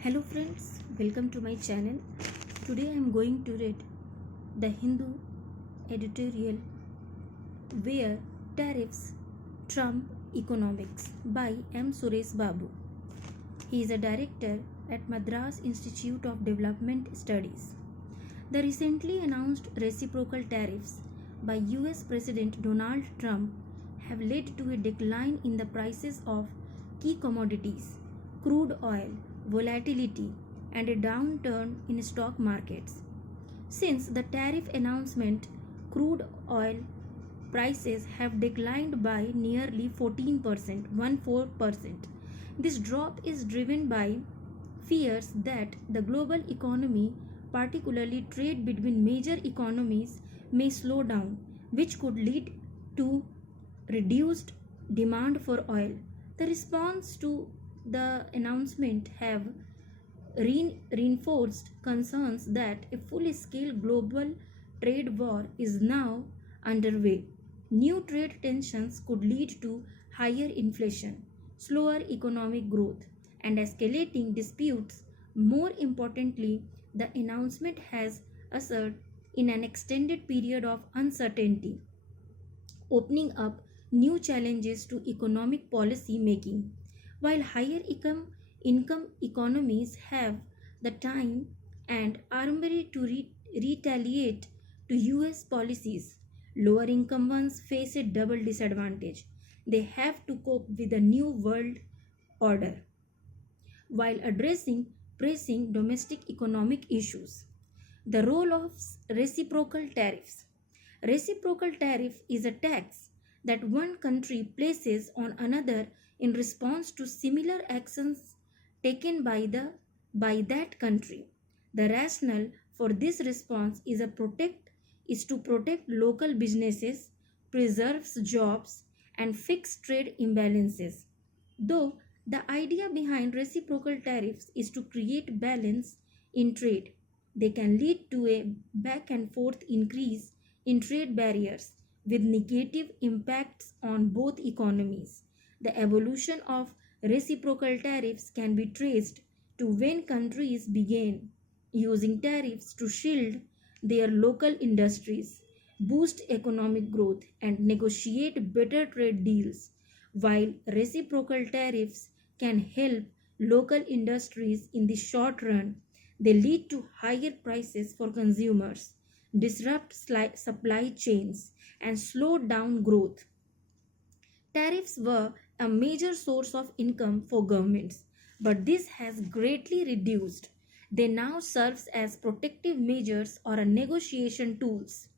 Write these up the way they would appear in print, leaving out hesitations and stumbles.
Hello friends, welcome to my channel. Today I am going to read the Hindu editorial where Tariffs Trump Economics by M. Suresh Babu. He is a director at Madras Institute of Development Studies. The recently announced reciprocal tariffs by US President Donald Trump have led to a decline in the prices of key commodities, crude oil, volatility, and a downturn in stock markets. Since the tariff announcement, crude oil prices have declined by nearly 14%. This drop is driven by fears that the global economy, particularly trade between major economies, may slow down, which could lead to reduced demand for oil. The response to the announcement have reinforced concerns that a full-scale global trade war is now underway. New trade tensions could lead to higher inflation, slower economic growth, and escalating disputes. More importantly, the announcement has ushered in an extended period of uncertainty, opening up new challenges to economic policy making. While higher income economies have the time and armory to retaliate to US policies, lower income ones face a double disadvantage. They have to cope with the new world order while addressing pressing domestic economic issues. The role of reciprocal tariffs. Reciprocal tariff is a tax that one country places on another in response to similar actions taken by that country. The rationale for this response is to protect local businesses, preserves jobs, and fix trade imbalances. Though the idea behind reciprocal tariffs is to create balance in trade, they can lead to a back and forth increase in trade barriers with negative impacts on both economies. The evolution of reciprocal tariffs can be traced to when countries began using tariffs to shield their local industries, boost economic growth, and negotiate better trade deals. While reciprocal tariffs can help local industries in the short run, they lead to higher prices for consumers, disrupt supply chains, and slow down growth. Tariffs were a major source of income for governments, but this has greatly reduced. They now serve as protective measures or a negotiation tools.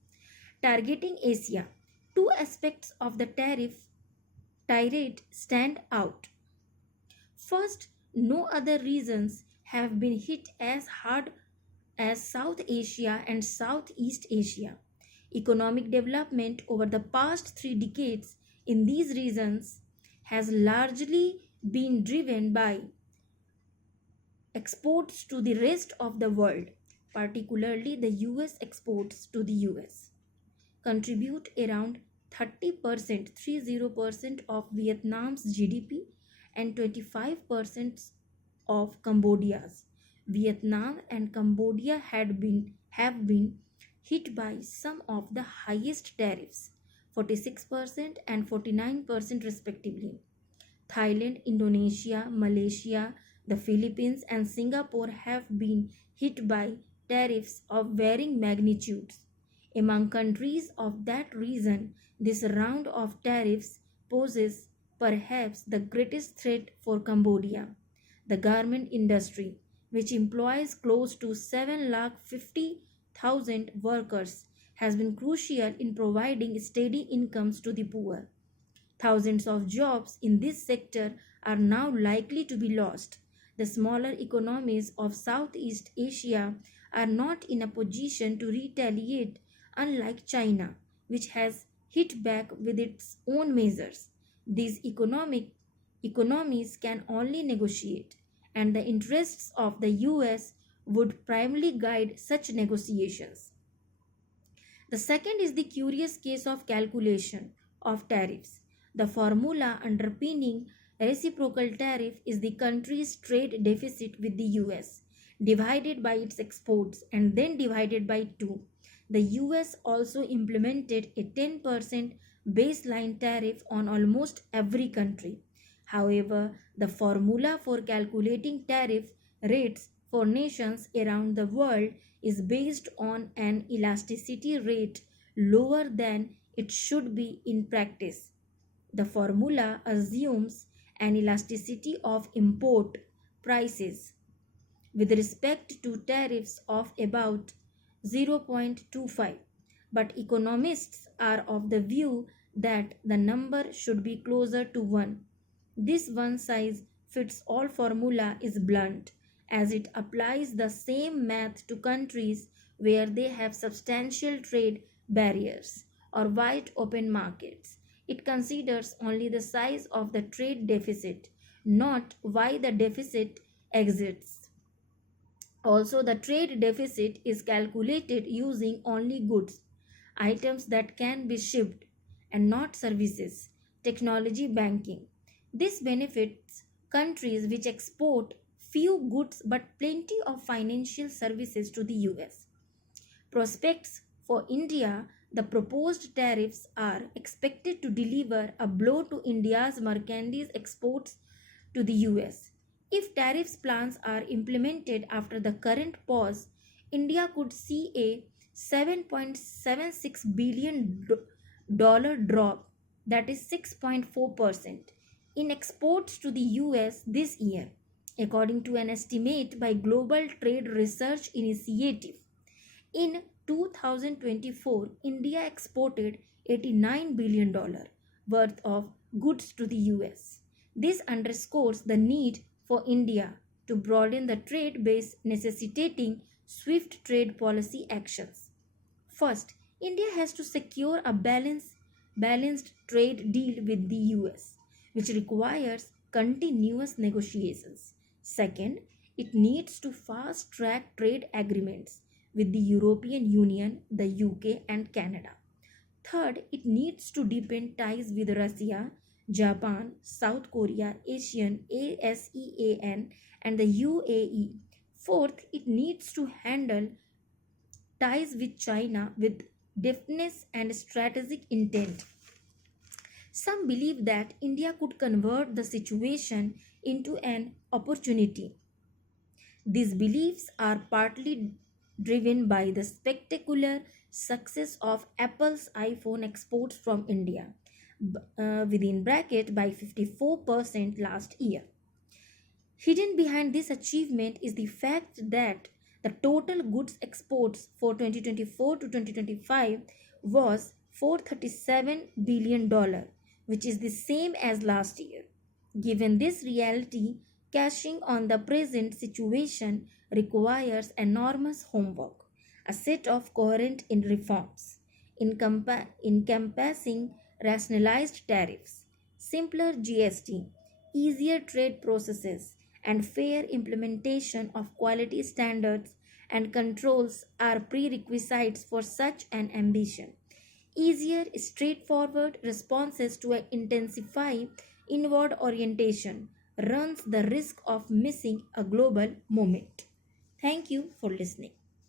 Targeting Asia. Two aspects of the tariff tirade stand out. First, no other regions have been hit as hard as South Asia and Southeast Asia. Economic development over the past 3 decades in these regions has largely been driven by exports to the rest of the world, particularly the US exports to the US, contribute around 30% of Vietnam's GDP and 25% of Cambodia's. Vietnam and Cambodia have been hit by some of the highest tariffs, 46% and 49% respectively. Thailand, Indonesia, Malaysia, the Philippines, and Singapore have been hit by tariffs of varying magnitudes. Among countries of that region, this round of tariffs poses perhaps the greatest threat for Cambodia. The garment industry, which employs close to 750,000 workers, has been crucial in providing steady incomes to the poor. Thousands of jobs in this sector are now likely to be lost. The smaller economies of Southeast Asia are not in a position to retaliate, unlike China, which has hit back with its own measures. These economies can only negotiate, and the interests of the US would primarily guide such negotiations. The second is the curious case of calculation of tariffs. The formula underpinning Reciprocal tariff is the country's trade deficit with the US, divided by its exports and then divided by 2. The US also implemented a 10% baseline tariff on almost every country. However, the formula for calculating tariff rates for nations around the world is based on an elasticity rate lower than it should be in practice. The formula assumes an elasticity of import prices with respect to tariffs of about 0.25, but economists are of the view that the number should be closer to 1. This one size fits all formula is blunt, as it applies the same math to countries where they have substantial trade barriers or wide open markets. It considers only the size of the trade deficit, not why the deficit exists. Also, the trade deficit is calculated using only goods, items that can be shipped, and not services, technology, banking. This benefits countries which export few goods but plenty of financial services to the US. Prospects for India: the proposed tariffs are expected to deliver a blow to India's merchandise exports to the US. If tariffs plans are implemented after the current pause, India could see a $7.76 billion drop, that is 6.4%, in exports to the US this year, according to an estimate by Global Trade Research Initiative. In 2024, India exported $89 billion worth of goods to the US. This underscores the need for India to broaden the trade base, necessitating swift trade policy actions. First, India has to secure a balanced trade deal with the US, which requires continuous negotiations. Second, it needs to fast track trade agreements with the European Union, the UK, and Canada. Third, it needs to deepen ties with Russia, Japan, South Korea, ASEAN, and the UAE. Fourth, it needs to handle ties with China with deftness and strategic intent. Some believe that India could convert the situation into an opportunity. These beliefs are partly driven by the spectacular success of Apple's iPhone exports from India, within bracket by 54% last year. Hidden behind this achievement is the fact that the total goods exports for 2024 to 2025 was $437 billion, which is the same as last year. Given this reality, cashing on the present situation requires enormous homework, a set of coherent reforms, encompassing rationalized tariffs, simpler GST, easier trade processes, and fair implementation of quality standards and controls are prerequisites for such an ambition. Easier, straightforward responses to intensify inward orientation runs the risk of missing a global moment. Thank you for listening.